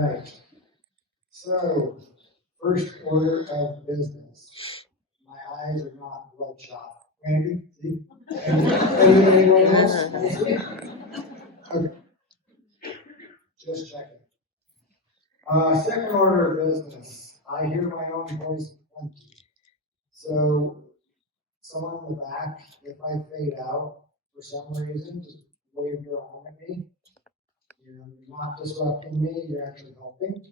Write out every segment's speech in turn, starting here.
right. So, first order of business. My eyes are not bloodshot. Randy, see? Anyone else? Okay. Just checking. Second order of business. I hear my own voice plenty. So, someone in the back, if I fade out for some reason, just wave your arm at me. You're not disrupting me, you're actually helping.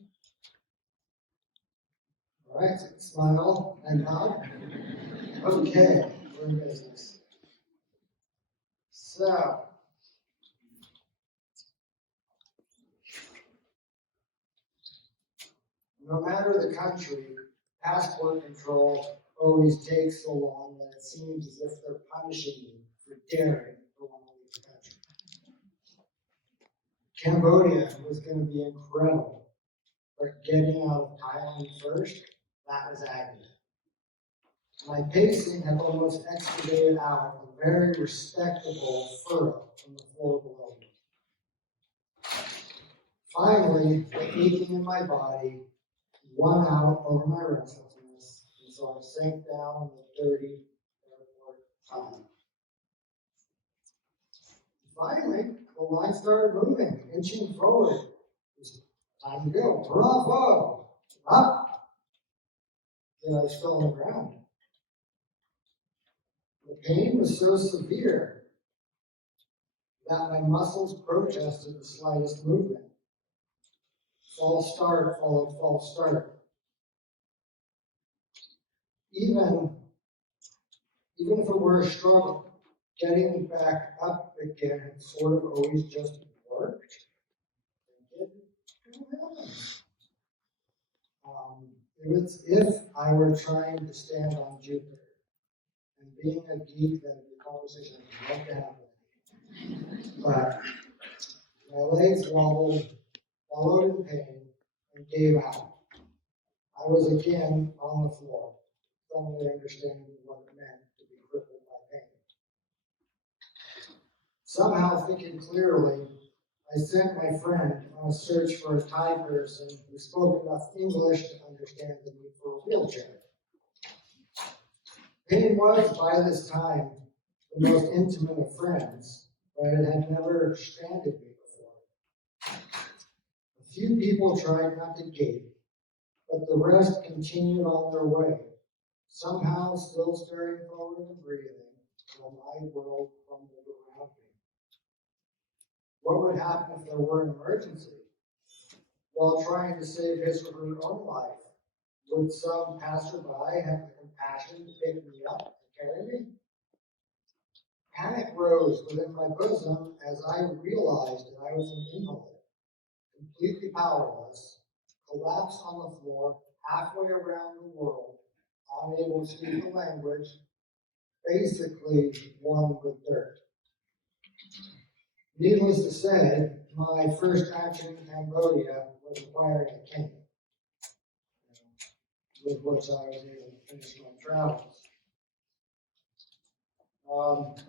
All right, smile and nod. Okay, we're in business. So, no matter the country, passport control always takes so long that it seems as if they're punishing you for daring to want to leave the country. Cambodia was going to be incredible, but getting out of Thailand first, that was agony. My pacing had almost excavated out a very respectable furrow from the floor below me. Finally, the aching in my body won out over my restlessness, and so I sank down the dirty airport tunnel. Finally, the line started moving, inching forward. It was time to go. Bravo! Up! Then I was still on the ground. The pain was so severe that my muscles protested the slightest movement. False start followed false start. Even if it were a struggle, getting back up again had sort of always just worked. It was if I were trying to stand on Jupiter. And being a geek, that would be a conversation I'd love to have with you. But my legs wobbled, bellowed in pain, and gave out. I was again on the floor, suddenly understanding what it meant to be crippled by pain. Somehow thinking clearly, I sent my friend on a search for a Thai person who spoke enough English to understand the need for a wheelchair. Pain was, by this time, the most intimate of friends, but it had never stranded me before. A few people tried not to gape, but the rest continued on their way, somehow still staring forward and breathing, while my world crumbled around me. What would happen if there were an emergency? While trying to save his or her own life, would some passerby have the compassion to pick me up and carry me? Panic rose within my bosom as I realized that I was an invalid, completely powerless, collapsed on the floor, halfway around the world, unable to speak the language, basically one with dirt. Needless to say, my first action in Cambodia was acquiring a cane, with which I was able to finish my travels.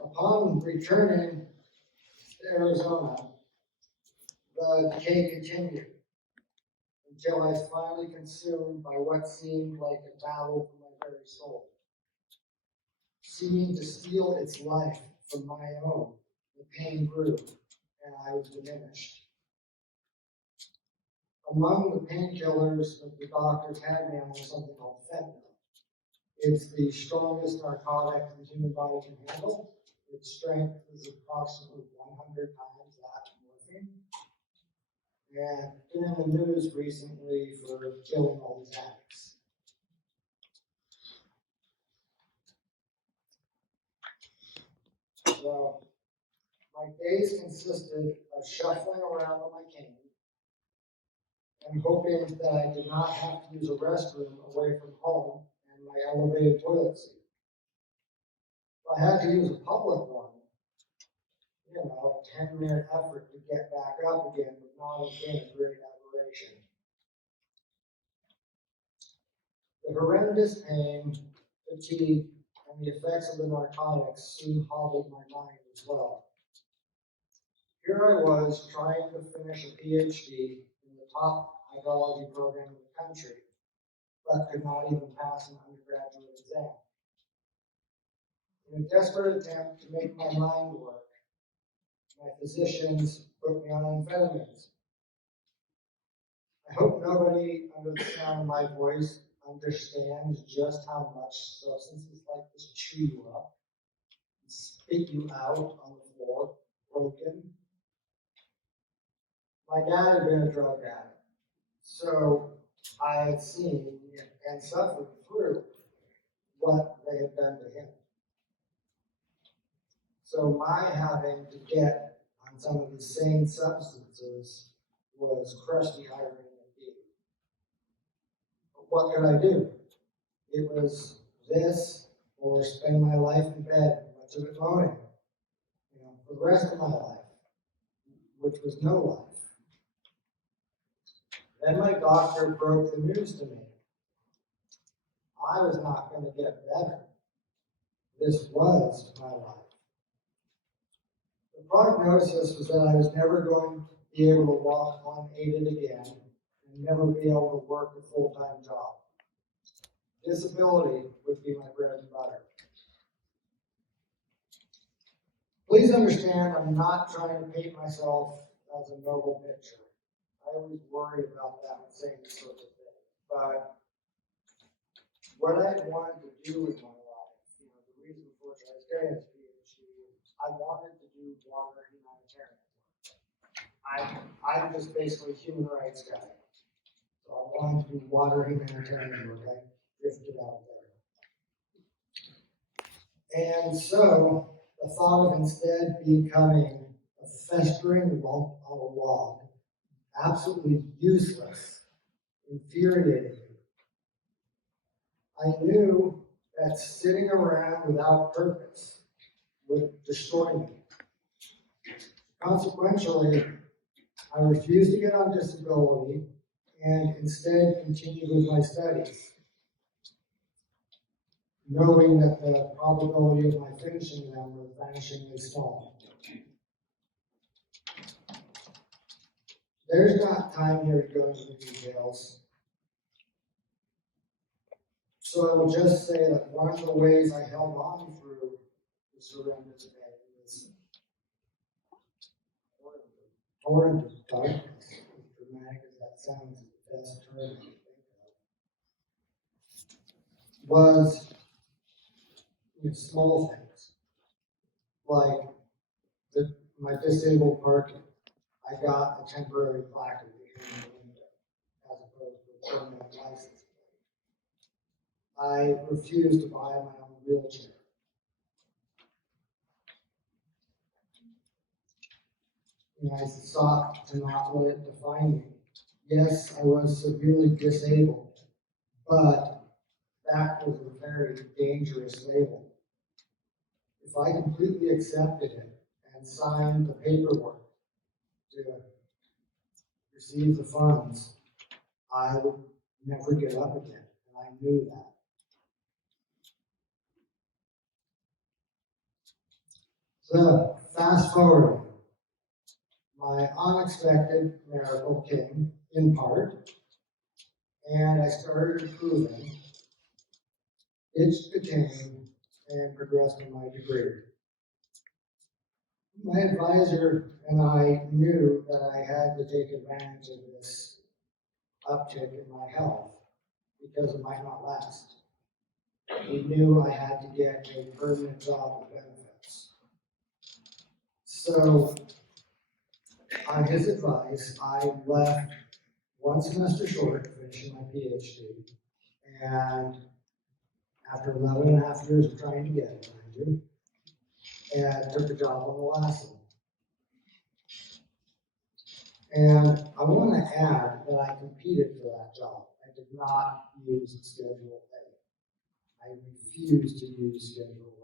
Upon returning to Arizona, the decay continued until I was finally consumed by what seemed like a battle for my very soul. Seeming to steal its life from my own, the pain grew, and I was diminished. Among the painkillers that the doctors had me on was something called fentanyl. It's the strongest narcotic the human body can handle. Its strength is approximately 100 times that of morphine. And been in the news recently for killing all these addicts. So, my days consisted of shuffling around on my cane and hoping that I did not have to use a restroom away from home and my elevated toilet seat. If I had to use a public one, a 10-minute effort to get back up again would not have been a great aberration. The horrendous pain, fatigue, and the effects of the narcotics soon hobbled my mind as well. Here I was trying to finish a PhD in the top hydrology program in the country, but could not even pass an undergraduate exam. In a desperate attempt to make my mind work, my physicians put me on amphetamines. I hope nobody under the sound of my voice understands just how much substances like this chew you up and spit you out on the floor, broken. My dad had been a drug addict, so I had seen and suffered through what they had done to him. So my having to get on some of the same substances was crusty irony indeed. But what could I do? It was this or spend my life in bed, much of it moaning, for the rest of my life, which was no life. Then my doctor broke the news to me. I was not going to get better. This was my life. The prognosis was that I was never going to be able to walk unaided again and never be able to work a full-time job. Disability would be my bread and butter. Please understand, I'm not trying to paint myself as a noble picture. I always worry about that when saying this sort of thing. But what I wanted to do with my life, the reason for which I was getting this PhD, I wanted to do water humanitarian work. I'm just basically a human rights guy. So I wanted to do water humanitarian work. I drifted out there. And so the thought of instead becoming a festering lump on a log, absolutely useless, infuriating. I knew that sitting around without purpose would destroy me. Consequentially, I refused to get on disability and instead continued with my studies, knowing that the probability of my finishing them was vanishingly small. There's not time here to go into the details. So I will just say that one of the ways I held on through the surrender today is torrent of darkness. As dramatic as that sounds, the best term I can think of. Was small things, like my disabled parking. I got a temporary placard behind the window, as opposed to a permanent license plate. I refused to buy my own wheelchair. I sought to not let it define me. Yes, I was severely disabled, but that was a very dangerous label. If I completely accepted it and signed the paperwork to receive the funds, I would never get up again, and I knew that. So, fast forward. My unexpected miracle came, in part, and I started improving, itched the cane, and progressed in my degree. My advisor and I knew that I had to take advantage of this uptick in my health because it might not last. We knew I had to get a permanent job with benefits. So, on his advice, I left one semester short, finishing my PhD, and after 11 and a half years of trying to get it, mind you, and took a job on the last one. And I want to add that I competed for that job. I did not use Schedule A. I refused to use Schedule A.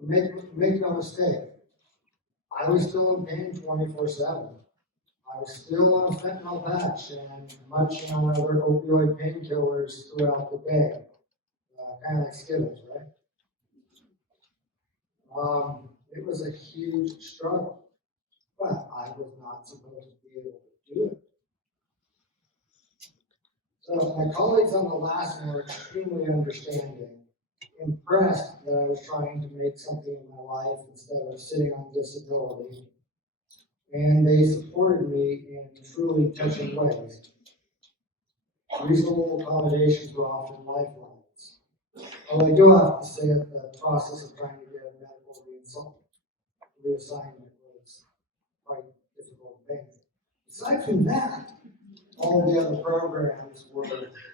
Make no mistake, I was still in pain 24/7. I was still on a fentanyl patch and munching on other opioid painkillers throughout the day. Kind of like Skittles, right? It was a huge struggle. but I was not supposed to be able to do it. So my colleagues on the last one were extremely understanding, impressed that I was trying to make something in my life instead of sitting on disability. And they supported me in truly touching ways. Reasonable accommodations were often lifelines. Although I do have to say that the process of trying to get a medical reassignment was quite difficult and painful. Aside from that, all the other programs were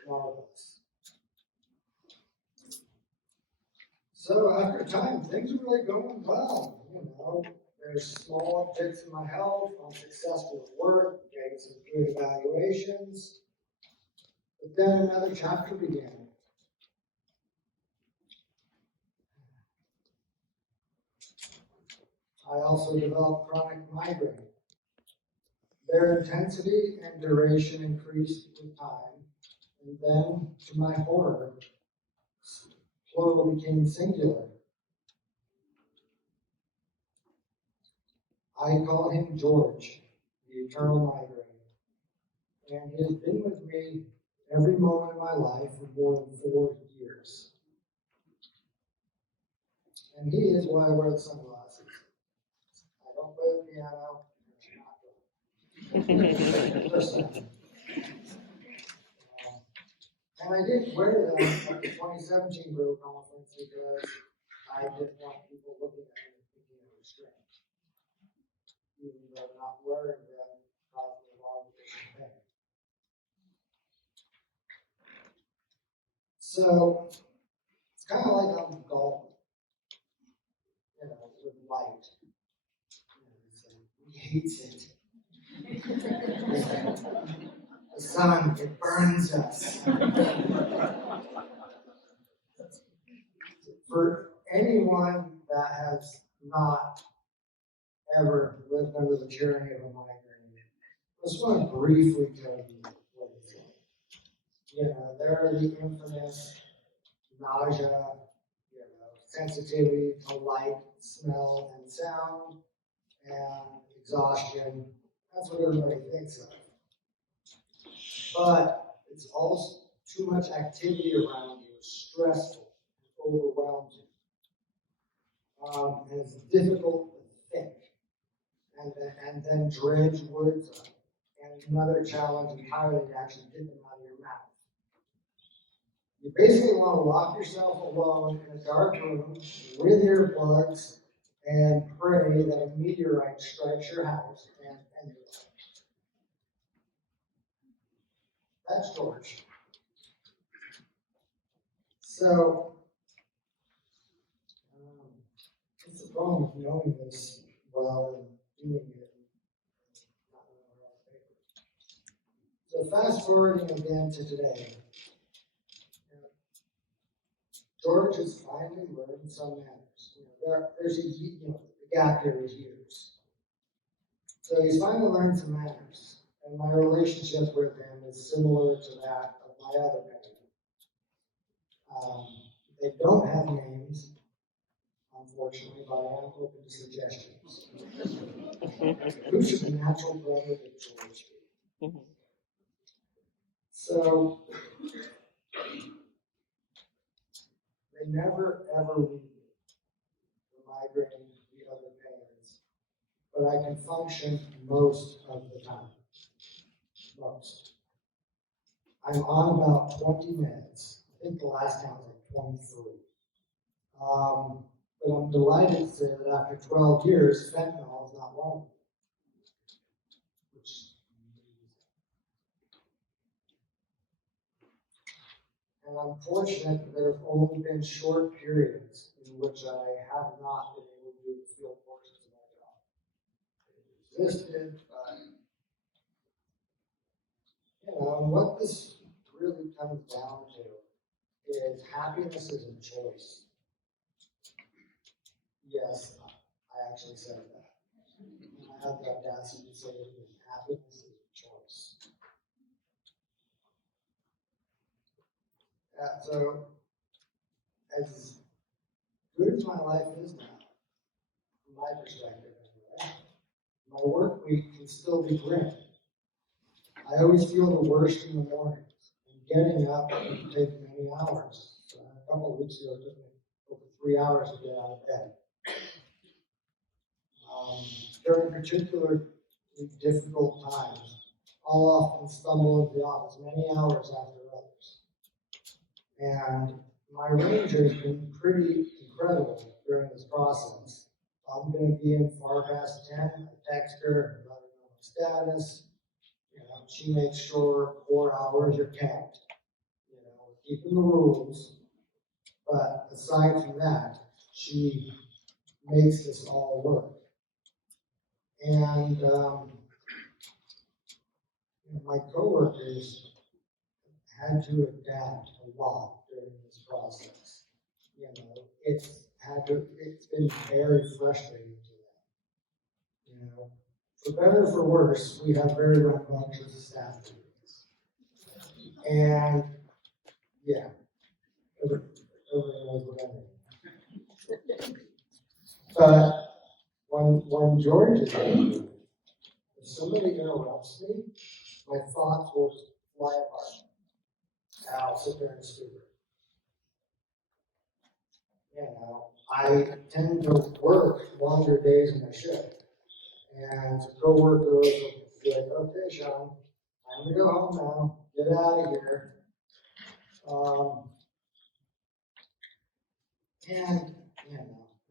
marvelous. So after a time, things were really going well. There's small upticks in my health, I'm successful at work, getting some good evaluations. But then another chapter began. I also developed chronic migraine. Their intensity and duration increased with time, and then, to my horror, plural became singular. I call him George, the eternal migraine, and he has been with me every moment of my life for more than 4 years. And he is why I wear the sunglasses. I don't play the piano, and I didn't wear them at the 2017 Brew Conference because I didn't want people looking at me and thinking it was strange. Even though not wearing them caused me a lot of pain. So it's kind of like on the golf, with light. He hates it. The sun, it burns us. For anyone that has not ever lived under the tyranny of a migraine, I just want to briefly tell you what it's like. There are the infamous nausea, sensitivity to light, smell, and sound, and exhaustion. That's what everybody thinks of. But it's also too much activity around you, stressful, overwhelmed you. And it's difficult to think, and then dredge words up. And another challenge entirely to actually get them out of your mouth. You basically want to lock yourself alone in a dark room with earplugs and pray that a meteorite strikes your house and ends your life. That's George. So, what's the problem with knowing this well and doing it? So fast forwarding again to today. George has finally learned some manners. There's the gap here is years. So he's finally learned some manners, and my relationship with him is similar to that of my other pet. They don't have names, unfortunately, but I am open to suggestions. Who should the natural brother of George be? So they never ever leave me for migraine the other parents, but I can function most of the time. Most. I'm on about 20 meds. I think the last count was like 23. But I'm delighted to say that after 12 years, fentanyl is not one of them. And I'm fortunate that there have only been short periods in which I have not been able to do the field portions of my job. It existed, but and what this really comes down to is happiness is a choice. Yes, I actually said that. I have the audacity to say that happiness is a choice. So, as good as my life is now, from my perspective, anyway, my work week can still be grim. I always feel the worst in the mornings, and getting up can take many hours. So a couple of weeks ago, it took me over 3 hours to get out of bed. During particularly difficult times, I'll often stumble into the office many hours after others. And my ranger has been pretty incredible during this process. I'm going to be in far past 10. I text her, let her know my status. She makes sure 4 hours are kept. Keeping the rules. But aside from that, she makes this all work. And my coworkers had to adapt a lot during this process. It's been very frustrating to them. For better or for worse, we have very rambunctious staff meetings. And yeah, everyone knows what I mean. But when George is angry, if somebody interrupts me, my thoughts will just fly apart. And I'll sit there and stew. I tend to work longer days than I should. And the coworker will be like, okay, Sean, time to go home now. Get out of here.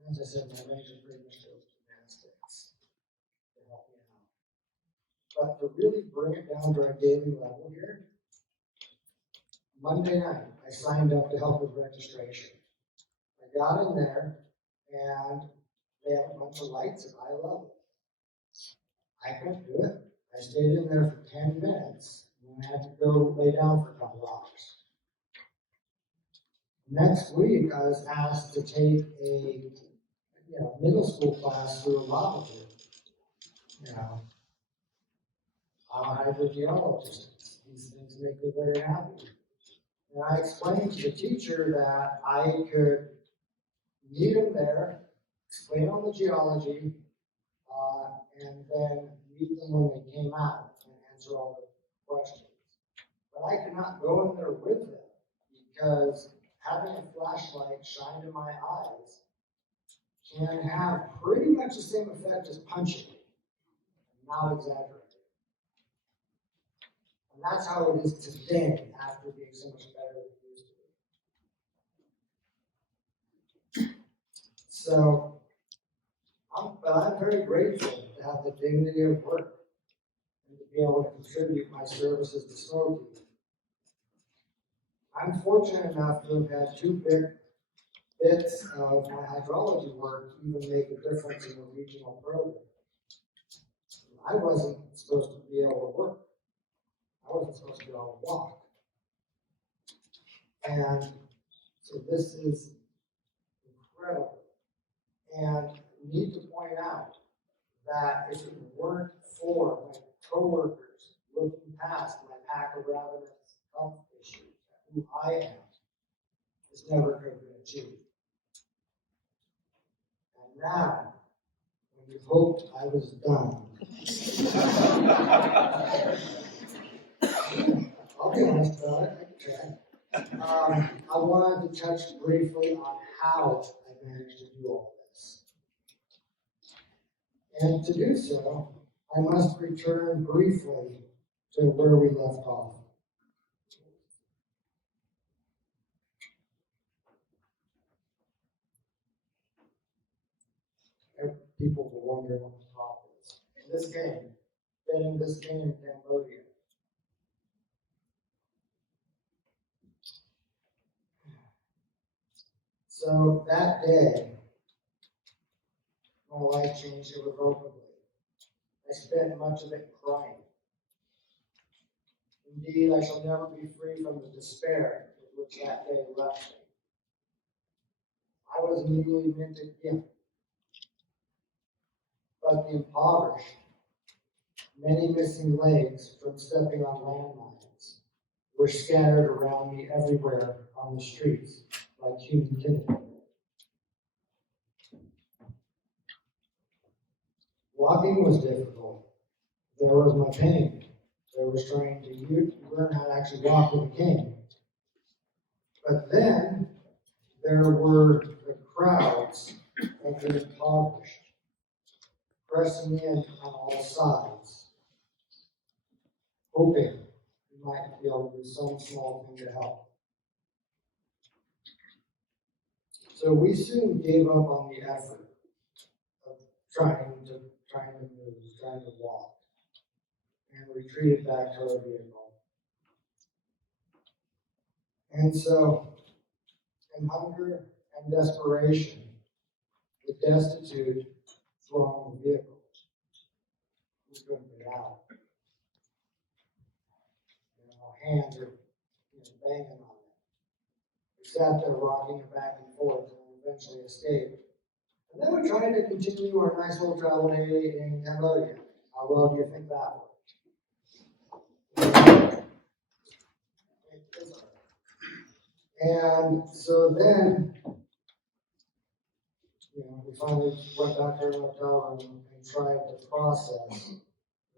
As I said, my ranger pretty much goes gymnastics to help me out. But to really bring it down to our daily level here, Monday night, I signed up to help with registration. I got in there, and they have a bunch of lights at eye level. I couldn't do it. I stayed in there for 10 minutes, and I had to go lay down for a couple hours. Next week, I was asked to take a middle school class through a lava group. I'm a hydrogeologist. These things make me very happy. And I explained to the teacher that I could meet him there, explain all the geology, and then meet them when they came out and answer all the questions. But I could not go in there with them because having a flashlight shine in my eyes can have pretty much the same effect as punching. I'm not exaggerating. And that's how it is today after being so much better than it used to be. So, I'm very grateful to have the dignity of work and to be able to contribute my services to Smoky. I'm fortunate enough to have had 2 big bits of my hydrology work even make a difference in the regional program. I wasn't supposed to be able to work. I wasn't supposed to be able to walk. And so this is incredible. And I need to point out that if it weren't for my coworkers looking past my pack of ravenous health issues, who I am, this never could have been achieved. And now, when you hoped I was done, I'll be honest about it, I can try. I wanted to touch briefly on how I managed to do all this. And to do so, I must return briefly to where we left off. People will wonder what the top is. Getting this game in Cambodia. So that day, my life changed irrevocably. I spent much of it crying. Indeed, I shall never be free from the despair with which that day left me. I was a newly minted gift, but the impoverished, many missing legs from stepping on landmines, were scattered around me everywhere on the streets like human kindling. Walking was difficult. There was my pain. There was trying to learn how to actually walk with a cane. But then there were the crowds of the impoverished, pressing in on all sides, hoping we might be able to do some small thing to help. So we soon gave up on the effort of trying to move, trying to walk, and retreated back to our vehicle. And so, in hunger and desperation, the destitute throng the vehicle. We couldn't get out. Hands are banging on it. We sat there rocking it back and forth and eventually escaped. And then we tried to continue our nice little travel day in Cambodia. How well do you think that worked? And so then, we finally went back to our hotel room and tried to process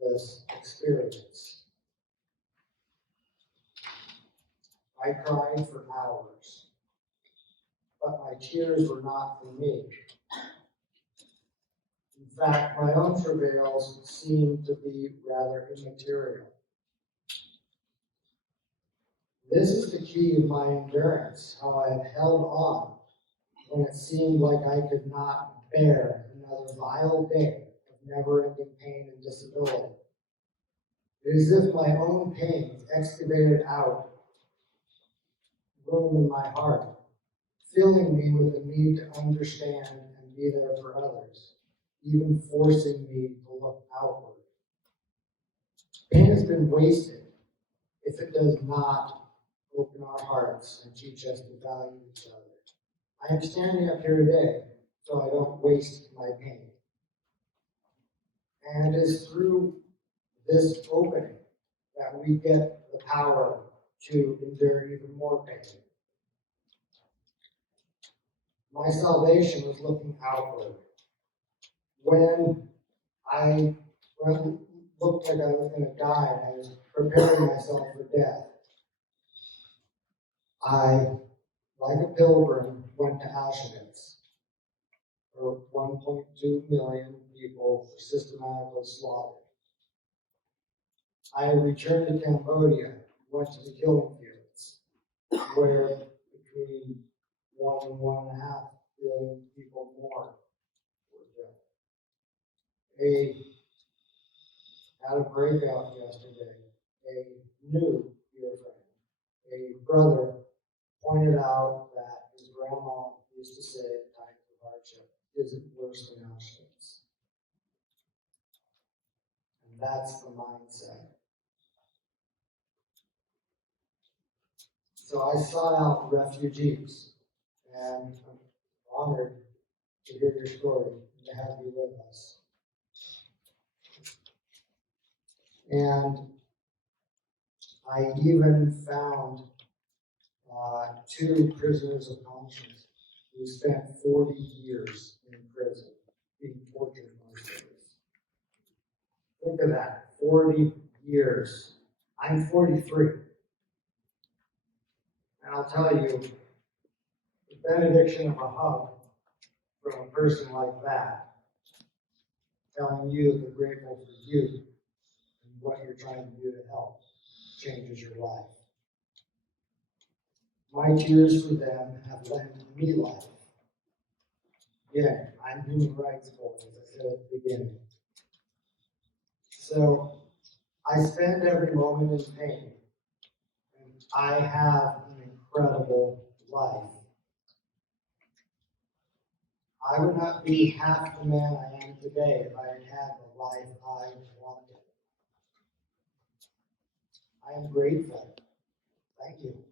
this experience. I cried for hours, but my tears were not for me. In fact, my own travails seemed to be rather immaterial. This is the key to my endurance, how I have held on when it seemed like I could not bear another vile day of never-ending pain and disability. It is as if my own pain excavated out room in my heart, filling me with the need to understand and be there for others, even forcing me to look outward. Pain has been wasted if it does not open our hearts and teach us to value each other. I am standing up here today so I don't waste my pain. And it is through this opening that we get the power to endure even more pain. My salvation was looking outward. When I looked like I was going to die and I was preparing myself for death, I, like a pilgrim, went to Auschwitz, where 1.2 million people were systematically slaughtered. I returned to Cambodia, went to the killing fields, where between 1 and 1.5 billion people more were killed. Had a breakout yesterday. A new dear friend, a brother, pointed out that his grandma used to say at times of hardship, "Is it worse than Auschwitz?" And that's the mindset. So I sought out refugees, and I'm honored to hear your story and to have you with us. And I even found 2 prisoners of conscience who spent 40 years in prison, being tortured most days. Think of that, 40 years. I'm 43. And I'll tell you, the benediction of a hug from a person like that, telling you they're grateful for you and what you're trying to do to help, changes your life. My tears for them have lent me life. Again, I'm human rights goal, as I said at the beginning. So I spend every moment in pain, and I have an incredible life. I would not be half the man I am today if I had had the life I wanted. I am grateful. Thank you.